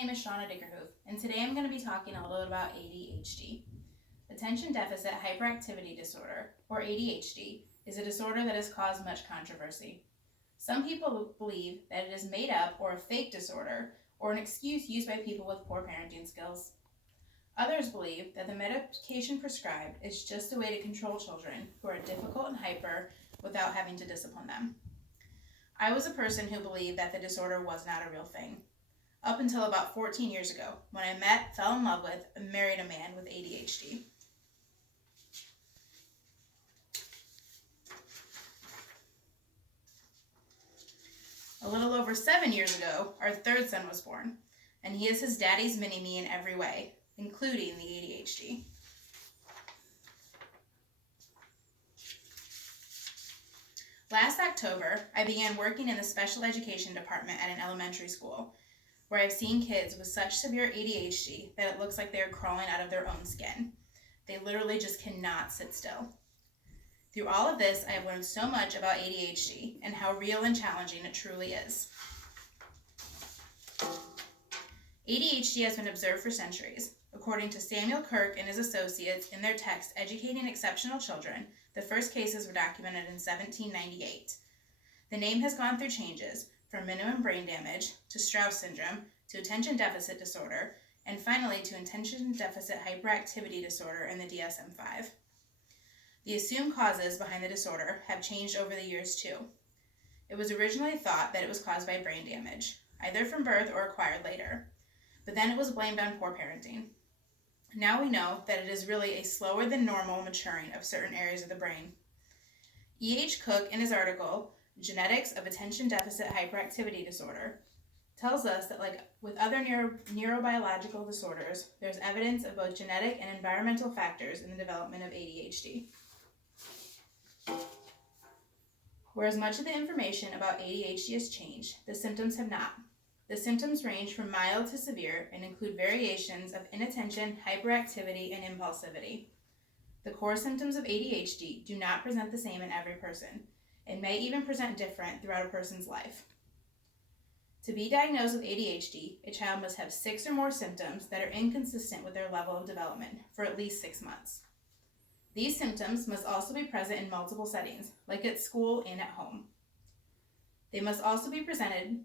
name is Shawnna Dickerhoof, and today I'm going to be talking a little about ADHD. Attention Deficit Hyperactivity Disorder, or ADHD, is a disorder that has caused much controversy. Some people believe that it is made up or a fake disorder, or an excuse used by people with poor parenting skills. Others believe that the medication prescribed is just a way to control children who are difficult and hyper without having to discipline them. I was a person who believed that the disorder was not a real thing, up until about 14 years ago, when I met, fell in love with, and married a man with ADHD. A little over 7 years ago, our third son was born, and he is his daddy's mini-me in every way, including the ADHD. Last October, I began working in the special education department at an elementary school, where I've seen kids with such severe ADHD that it looks like they are crawling out of their own skin. They literally just cannot sit still. Through all of this, I have learned so much about ADHD and how real and challenging it truly is. ADHD has been observed for centuries. According to Samuel Kirk and his associates in their text, Educating Exceptional Children, the first cases were documented in 1798. The name has gone through changes, from minimum brain damage to Strauss syndrome to attention deficit disorder, and finally to attention deficit hyperactivity disorder in the DSM-5. The assumed causes behind the disorder have changed over the years too. It was originally thought that it was caused by brain damage, either from birth or acquired later, but then it was blamed on poor parenting. Now we know that it is really a slower than normal maturing of certain areas of the brain. E.H. Cook, in his article, Genetics of Attention Deficit Hyperactivity Disorder, tells us that like with other neurobiological disorders, there's evidence of both genetic and environmental factors in the development of ADHD. Whereas much of the information about ADHD has changed, the symptoms have not. The symptoms range from mild to severe and include variations of inattention, hyperactivity, and impulsivity. The core symptoms of ADHD do not present the same in every person, and may even present different throughout a person's life. To be diagnosed with ADHD, a child must have 6 or more symptoms that are inconsistent with their level of development for at least 6 months. These symptoms must also be present in multiple settings, like at school and at home. They must also be present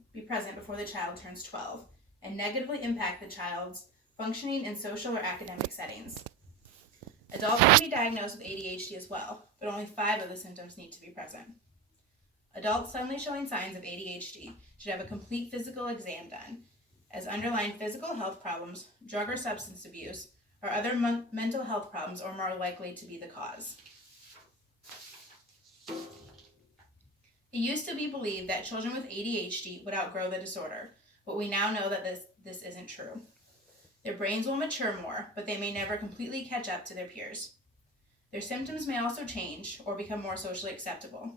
before the child turns 12 and negatively impact the child's functioning in social or academic settings. Adults can be diagnosed with ADHD as well, but only 5 of the symptoms need to be present. Adults suddenly showing signs of ADHD should have a complete physical exam done, as underlying physical health problems, drug or substance abuse, or other mental health problems are more likely to be the cause. It used to be believed that children with ADHD would outgrow the disorder, but we now know that this isn't true. Their brains will mature more, but they may never completely catch up to their peers. Their symptoms may also change or become more socially acceptable.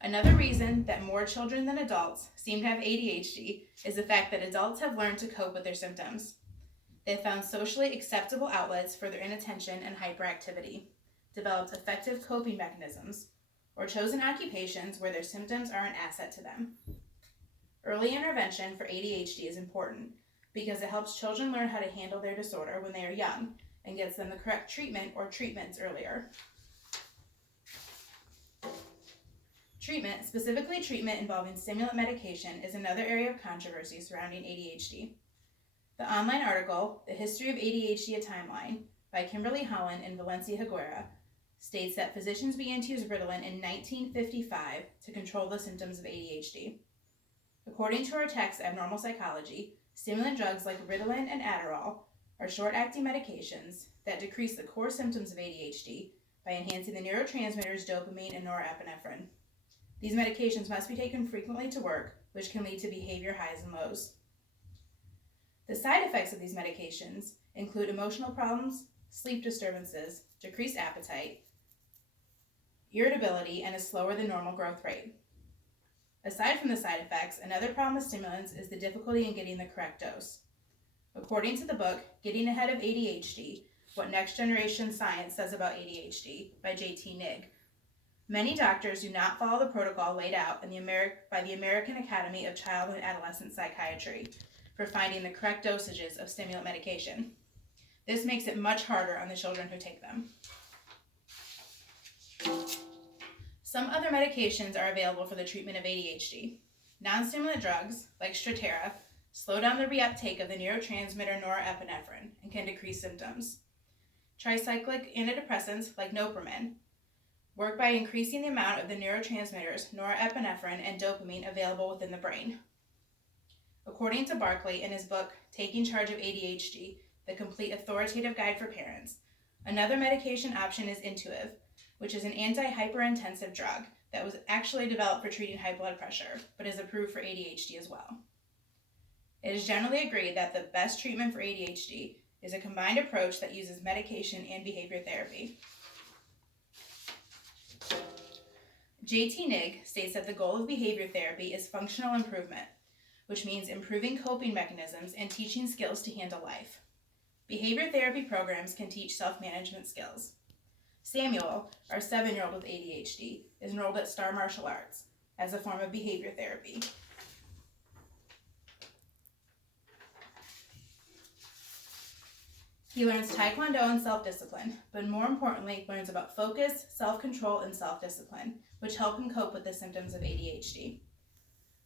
Another reason that more children than adults seem to have ADHD is the fact that adults have learned to cope with their symptoms. They have found socially acceptable outlets for their inattention and hyperactivity, developed effective coping mechanisms, or chosen occupations where their symptoms are an asset to them. Early intervention for ADHD is important because it helps children learn how to handle their disorder when they are young and gets them the correct treatment or treatments earlier. Treatment, specifically treatment involving stimulant medication, is another area of controversy surrounding ADHD. The online article, The History of ADHD: A Timeline, by Kimberly Holland and Valencia Higuera, states that physicians began to use Ritalin in 1955 to control the symptoms of ADHD. According to our text, Abnormal Psychology, stimulant drugs like Ritalin and Adderall are short-acting medications that decrease the core symptoms of ADHD by enhancing the neurotransmitters dopamine and norepinephrine. These medications must be taken frequently to work, which can lead to behavior highs and lows. The side effects of these medications include emotional problems, sleep disturbances, decreased appetite, irritability, and a slower than normal growth rate. Aside from the side effects, another problem with stimulants is the difficulty in getting the correct dose. According to the book, Getting Ahead of ADHD, What Next Generation Science Says About ADHD by J.T. Nigg, many doctors do not follow the protocol laid out by the American Academy of Child and Adolescent Psychiatry, for finding the correct dosages of stimulant medication. This makes it much harder on the children who take them. Some other medications are available for the treatment of ADHD. Non-stimulant drugs, like Strattera, slow down the reuptake of the neurotransmitter norepinephrine and can decrease symptoms. Tricyclic antidepressants, like Nopromin, work by increasing the amount of the neurotransmitters norepinephrine and dopamine available within the brain. According to Barkley in his book, Taking Charge of ADHD, The Complete Authoritative Guide for Parents, another medication option is Intuitive, which is an anti-hyperintensive drug that was actually developed for treating high blood pressure, but is approved for ADHD as well. It is generally agreed that the best treatment for ADHD is a combined approach that uses medication and behavior therapy. J.T. Nigg states that the goal of behavior therapy is functional improvement, which means improving coping mechanisms and teaching skills to handle life. Behavior therapy programs can teach self-management skills. Samuel, our 7-year-old with ADHD, is enrolled at Star Martial Arts as a form of behavior therapy. He learns Taekwondo and self-discipline, but more importantly, learns about focus, self-control, and self-discipline, which help him cope with the symptoms of ADHD.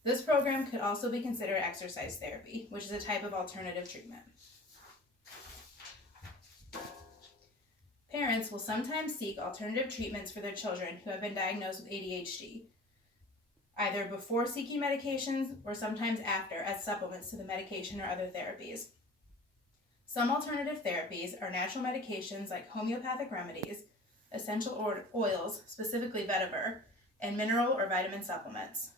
This program could also be considered exercise therapy, which is a type of alternative treatment. Parents will sometimes seek alternative treatments for their children who have been diagnosed with ADHD, either before seeking medications or sometimes after as supplements to the medication or other therapies. Some alternative therapies are natural medications like homeopathic remedies, essential oils, specifically vetiver, and mineral or vitamin supplements.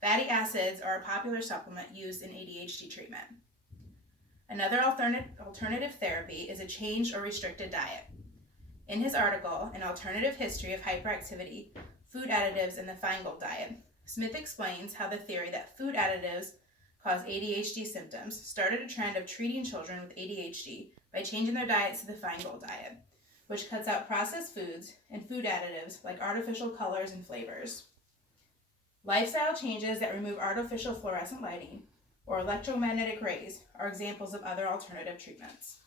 Fatty acids are a popular supplement used in ADHD treatment. Another alternative therapy is a changed or restricted diet. In his article, An Alternative History of Hyperactivity, Food Additives in the Feingold Diet, Smith explains how the theory that food additives cause ADHD symptoms started a trend of treating children with ADHD by changing their diets to the Feingold diet, which cuts out processed foods and food additives like artificial colors and flavors. Lifestyle changes that remove artificial fluorescent lighting or electromagnetic rays are examples of other alternative treatments.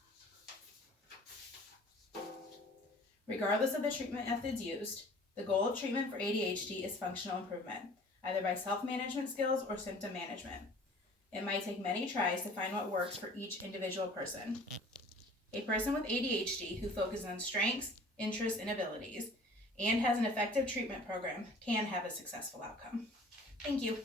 Regardless of the treatment methods used, the goal of treatment for ADHD is functional improvement, either by self-management skills or symptom management. It might take many tries to find what works for each individual person. A person with ADHD who focuses on strengths, interests, and abilities, and has an effective treatment program can have a successful outcome. Thank you.